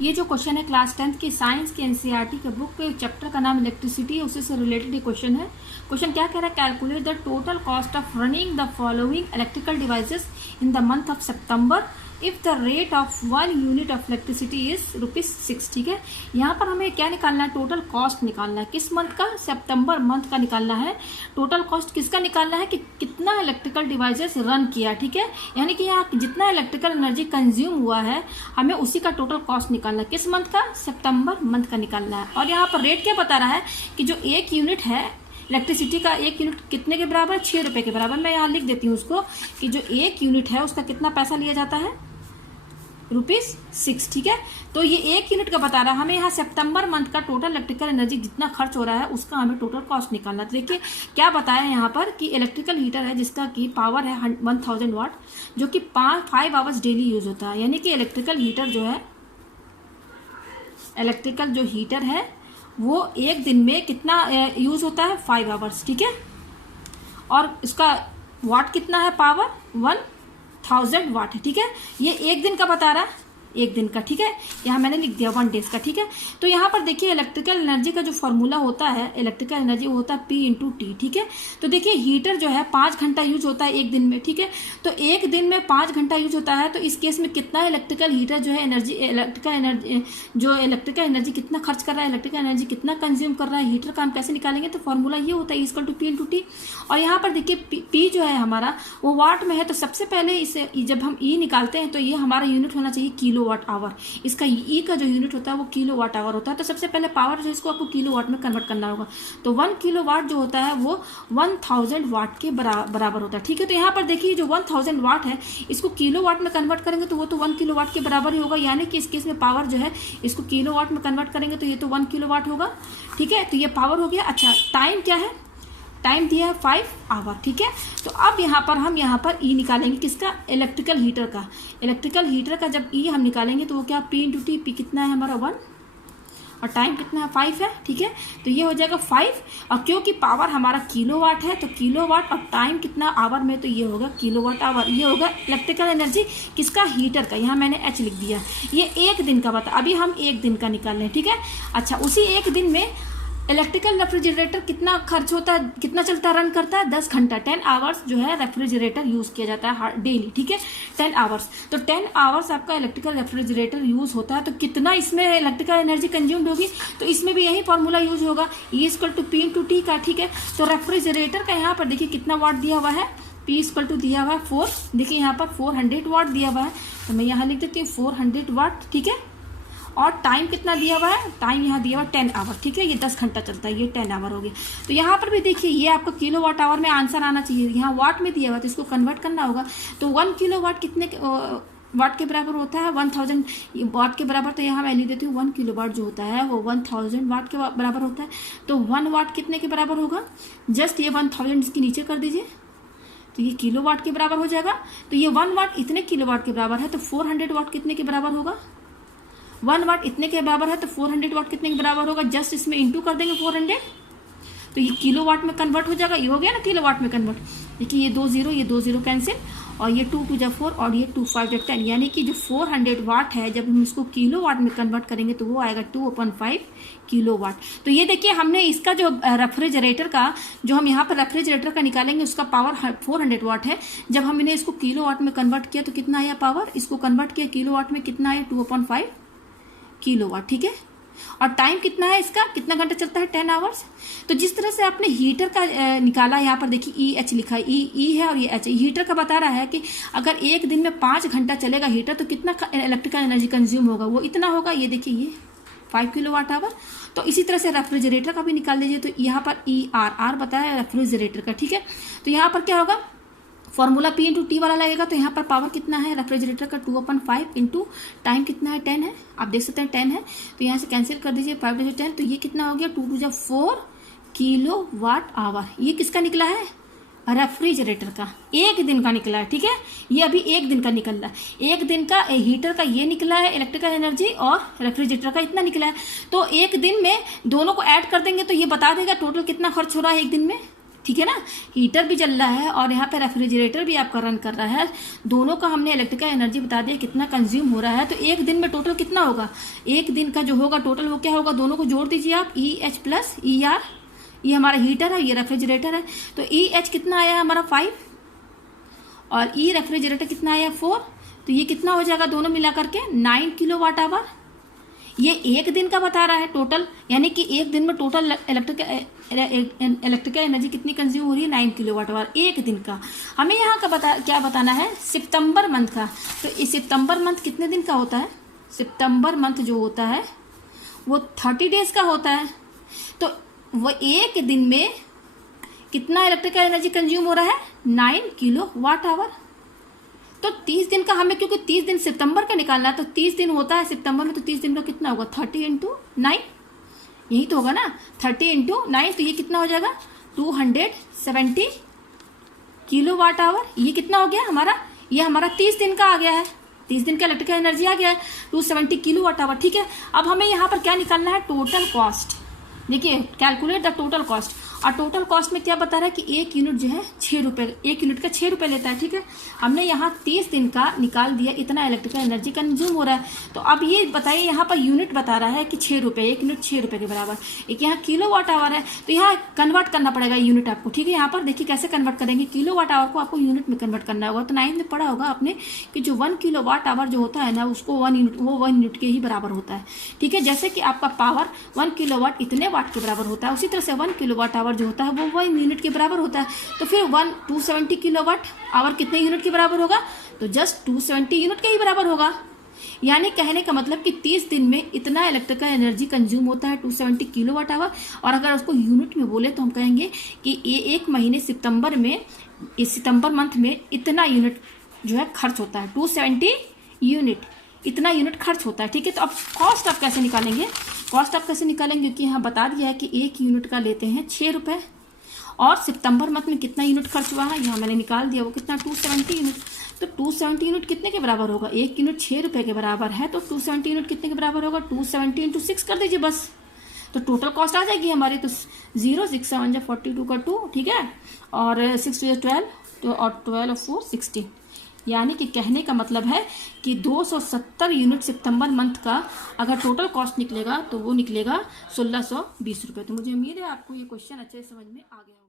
ये जो क्वेश्चन है क्लास 10th की साइंस की एनसीईआरटी के बुक के चैप्टर का नाम इलेक्ट्रिसिटी, उसी से रिलेटेड ये क्वेश्चन है। क्वेश्चन क्या कह रहा है, calculate the total cost of running the following electrical devices in the month of September if the rate of 1 unit of electricity is ₹6। ठीक है, यहाँ पर हमें क्या निकालना है, टोटल कॉस्ट निकालना है। किस मंथ का, सितंबर मंथ का निकालना है। टोटल कॉस्ट किसका निकालना है कि कितना इलेक्ट्रिकल डिवाइसेस रन किया। ठीक है, यानी कि यहाँ जितना इलेक्ट्रिकल एनर्जी कंज्यूम हुआ है हमें उसी का टोटल कॉस्ट निकालना है। किस मंथ का, सितंबर मंथ का निकालना है। और यहाँ पर रेट क्या बता रहा है कि जो 1 यूनिट है इलेक्ट्रिसिटी का, 1 यूनिट कितने के बराबर, ₹6 के बराबर। मैं यहाँ लिख देती हूँ उसको कि जो 1 यूनिट है उसका कितना पैसा लिया जाता है, ₹6। ठीक है, तो ये 1 यूनिट का बता रहा है। हमें यहाँ सितंबर मंथ का टोटल इलेक्ट्रिकल एनर्जी जितना खर्च हो रहा है उसका हमें टोटल कॉस्ट निकालना। तो देखिए क्या बताया यहाँ पर कि इलेक्ट्रिकल हीटर है जिसका की पावर है 1000 वाट, जो कि 5 आवर्स डेली यूज होता है। यानी कि इलेक्ट्रिकल हीटर जो है, इलेक्ट्रिकल जो हीटर है वो एक दिन में कितना यूज होता है, 5 आवर्स। ठीक है, और इसका वाट कितना है, पावर 1000 वाट है। ठीक है, ये एक दिन का बता रहा है, एक दिन का। ठीक है, यहाँ मैंने लिख दिया 1 डेज का। ठीक है, तो यहाँ पर देखिए इलेक्ट्रिकल एनर्जी का जो फॉर्मूला होता है, इलेक्ट्रिकल एनर्जी वो होता है P/T। ठीक है, तो देखिए हीटर जो है 5 घंटा यूज होता है एक दिन में। ठीक है, तो एक दिन में 5 घंटा यूज होता है, तो इस केस में कितना इलेक्ट्रिकल हीटर जो है इलेक्ट्रिकल एनर्जी कितना खर्च कर रहा है, इलेक्ट्रिकल एनर्जी कितना कंज्यूम कर रहा है हीटर का, हम कैसे निकालेंगे। तो फॉर्मूला ये होता है P/T। और यहाँ पर देखिए P जो है हमारा वो वाट में है, तो सबसे पहले इसे जब हम E निकालते हैं तो ये हमारा यूनिट होना चाहिए किलोवाट आवर। इसका E का जो यूनिट होता है वो किलोवाट आवर होता है। तो सबसे पहले पावर जो इसको आपको किलोवाट में कन्वर्ट करना होगा। तो 1 किलोवाट जो होता है वो 1000 वाट के बराबर होता है। ठीक है, तो यहाँ पर देखिए जो 1000 वाट है इसको किलोवाट में कन्वर्ट करेंगे तो वो तो 1 किलोवाट के बराबर ही होगा। यानी कि इस केस में पावर जो है इसको किलोवाट में कन्वर्ट करेंगे तो ये तो 1 किलोवाट होगा। ठीक है, तो ये पावर हो गया। अच्छा, टाइम क्या है, टाइम दिया है 5 आवर। ठीक है, तो अब यहाँ पर हम यहाँ पर E निकालेंगे किसका, इलेक्ट्रिकल हीटर का। इलेक्ट्रिकल हीटर का जब E हम निकालेंगे तो वो क्या, P/T। P कितना है हमारा 1 और टाइम कितना है 5 है। ठीक है, तो ये हो जाएगा 5, और क्योंकि पावर हमारा किलोवाट है तो किलोवाट और टाइम कितना आवर में, तो ये होगा किलोवाट आवर। ये होगा इलेक्ट्रिकल एनर्जी किसका, हीटर का। यहाँ मैंने H लिख दिया। ये एक दिन का बता, अभी हम एक दिन का निकाल रहे हैं। ठीक है, अच्छा उसी एक दिन में इलेक्ट्रिकल रेफ्रिजरेटर कितना खर्च होता है, कितना चलता है, रन करता है 10 घंटा। 10 आवर्स जो है रेफ्रिजरेटर यूज किया जाता है डेली। ठीक है, 10 आवर्स, तो 10 आवर्स आपका इलेक्ट्रिकल रेफ्रिजरेटर यूज होता है। तो कितना इसमें इलेक्ट्रिकल एनर्जी कंज्यूम्ड होगी, तो इसमें भी यही फॉर्मूला यूज होगा E=P/T का। ठीक है, तो रेफ्रिजरेटर का यहाँ पर देखिए कितना वाट दिया हुआ है, P दिया हुआ है 4। देखिए यहाँ पर 400 वाट दिया हुआ है, तो मैं यहाँ लिख देती हूँ 400 वाट। ठीक है, और टाइम कितना दिया हुआ है, टाइम यहाँ दिया हुआ है 10 आवर। ठीक है, ये 10 घंटा चलता है, ये 10 आवर हो गया। तो यहाँ पर भी देखिए ये आपको किलोवाट आवर में आंसर आना चाहिए, यहाँ वाट में दिया हुआ तो इसको कन्वर्ट करना होगा। तो 1 किलोवाट कितने वाट के बराबर होता है, 1000 वाट के बराबर। तो यहाँ मैं लिख देती हूँ 1 किलोवाट जो होता है वो 1000 वाट के बराबर होता है। तो 1 वाट कितने के बराबर होगा, जस्ट ये 1000 इसके नीचे कर दीजिए तो ये किलोवाट के बराबर हो जाएगा। तो ये 1 वाट इतने किलोवाट के बराबर है, तो 400 वाट कितने के बराबर होगा, 1 वाट इतने के बराबर है, तो 400 वाट कितने के बराबर होगा, जस्ट इसमें इंटू कर देंगे 400, तो ये किलोवाट में कन्वर्ट हो जाएगा। ये हो गया ना किलोवाट में कन्वर्ट। देखिए ये 2 0 कैंसिल, और ये 2 2 4 और ये 2 5 10। यानी कि जो 400 वाट है जब हम इसको किलोवाट में कन्वर्ट करेंगे तो वो आएगा 2/5 किलोवाट। तो ये देखिए हमने इसका जो रेफ्रिजरेटर का जो हम यहाँ पर रेफ्रिजरेटर का निकालेंगे उसका पावर 400 वाट है। जब हमने इसको किलोवाट में कन्वर्ट किया तो कितना आया पावर, इसको कन्वर्ट किया किलोवाट में, कितना आया 2/5 किलोवाट। ठीक है, और टाइम कितना है इसका, कितना घंटा चलता है, 10 आवर्स। तो जिस तरह से आपने हीटर का निकाला, यहाँ पर देखिए EH लिखा है, E है और ये H। हीटर का बता रहा है कि अगर एक दिन में 5 घंटा चलेगा हीटर तो कितना इलेक्ट्रिकल एनर्जी कंज्यूम होगा, वो इतना होगा। ये देखिए ये 5 किलोवाट आवर। तो इसी तरह से रेफ्रिजरेटर का भी निकाल लीजिए। तो यहाँ पर ER बताया रेफ्रिजरेटर का। ठीक है, तो यहाँ पर क्या होगा, फॉर्मूला P/T वाला लगेगा। तो यहाँ पर पावर कितना है रेफ्रिजरेटर का, 2/5 इंटू टाइम कितना है 10 है, आप देख सकते हैं 10 है। तो यहाँ से कैंसिल कर दीजिए 5 × 10, तो ये कितना हो गया 2 2 4 किलोवाट आवर। ये किसका निकला है, रेफ्रिजरेटर का, एक दिन का निकला है। ठीक है, ये अभी एक दिन का निकल रहा है। एक दिन का हीटर का ये निकला है इलेक्ट्रिकल एनर्जी, और रेफ्रिजरेटर का इतना निकला है। तो एक दिन में दोनों को ऐड कर देंगे तो ये बता देगा टोटल कितना खर्च हो रहा है एक दिन में। ठीक है ना, हीटर भी चल रहा है और यहाँ पे रेफ्रिजरेटर भी आपका रन कर रहा है। दोनों का हमने इलेक्ट्रिकल एनर्जी बता दिया कितना कंज्यूम हो रहा है। तो एक दिन में टोटल कितना होगा, एक दिन का जो होगा टोटल वो क्या होगा, दोनों को जोड़ दीजिए आप, EH प्लस ER, ये हमारा हीटर है, ये रेफ्रिजरेटर है। तो EH कितना आया हमारा 5 और E रेफ्रिजरेटर कितना आया 4, तो ये कितना हो जाएगा दोनों मिला करके 9 किलो वाट आवर। ये एक दिन का बता रहा है टोटल, यानी कि एक दिन में टोटल इलेक्ट्रिकल एनर्जी कितनी कंज्यूम हो रही है, 9 किलो वाट आवर एक दिन का। हमें यहाँ का क्या बताना है, सितंबर मंथ का। तो इस सितंबर मंथ कितने दिन का होता है, सितंबर मंथ जो होता है वो 30 डेज का होता है। तो वो एक दिन में कितना इलेक्ट्रिकल एनर्जी कंज्यूम हो रहा है, 9 किलो वाट आवर। तो 30 दिन का हमें, क्योंकि 30 दिन सितंबर का निकालना है, तो 30 दिन होता है सितंबर में, तो 30 दिन का कितना होगा, 30 × 9, यही तो होगा ना, 30 × 9, तो ये कितना हो जाएगा 270 किलो वाट आवर। ये कितना हो गया हमारा, ये हमारा 30 दिन का आ गया है, 30 दिन का इलेक्ट्रिकल एनर्जी आ गया है 270 किलो वाट आवर। ठीक है, अब हमें यहाँ पर क्या निकालना है, टोटल कॉस्ट। देखिए, कैलकुलेट द टोटल कॉस्ट। और टोटल कॉस्ट में क्या बता रहा है कि एक यूनिट जो है 6 रुपये, एक यूनिट का 6 रुपये लेता है। ठीक है, हमने यहाँ 30 दिन का निकाल दिया, इतना इलेक्ट्रिकल एनर्जी कंज्यूम हो रहा है। तो अब ये बताइए, यहाँ पर यूनिट बता रहा है कि 6 रुपये, एक यूनिट 6 रुपये के बराबर। एक यहाँ किलो वाट आवर है, तो यहाँ कन्वर्ट करना पड़ेगा यूनिट आपको। ठीक है, यहाँ पर देखिए कैसे कन्वर्ट करेंगे, किलो वाट आवर को आपको यूनिट में कन्वर्ट करना होगा। तो 9th में पढ़ा होगा आपने कि जो 1 किलो वाट आवर जो होता है ना, उसको 1 यूनिट, वो 1 यूनिट के ही बराबर होता है। ठीक है, जैसे कि आपका पावर 1 किलो वाट इतने वाट के बराबर होता है, उसी तरह से 1 किलो वाट आवर जो होता है वो 1 यूनिट के बराबर होता है। तो फिर 270 किलो वाट आवर कितने यूनिट के बराबर होगा, तो जस्ट 270 यूनिट के ही बराबर होगा। यानी कहने का मतलब कि 30 दिन में इतना इलेक्ट्रिकल एनर्जी कंज्यूम होता है 270 किलो वाट आवर। और अगर उसको यूनिट में बोले तो हम कहेंगे कि ये एक महीने सितंबर में, इस सितंबर मंथ में इतना यूनिट जो है खर्च होता है, 270 यूनिट, इतना यूनिट खर्च होता है। ठीक है, तो अब कॉस्ट आप कैसे निकालेंगे, कॉस्ट आप कैसे निकालेंगे, क्योंकि यहाँ बता दिया है कि एक यूनिट का लेते हैं 6 रुपये, और सितंबर मंथ में कितना यूनिट खर्च हुआ है यहाँ मैंने निकाल दिया, वो कितना 270 यूनिट। तो 270 यूनिट कितने के बराबर होगा, एक यूनिट 6 रुपये के बराबर है, तो 270 यूनिट कितने के बराबर होगा, 270 × 6 कर दीजिए बस, तो टोटल कॉस्ट आ जाएगी हमारी। तो 0 6 7 42 का 2, ठीक है, और 6 12, तो और 12 और 4 60। यानी कि कहने का मतलब है कि 270 यूनिट सितंबर मंथ का अगर टोटल कॉस्ट निकलेगा तो वो निकलेगा 1620 रुपये। तो मुझे उम्मीद है आपको ये क्वेश्चन अच्छे से समझ में आ गया।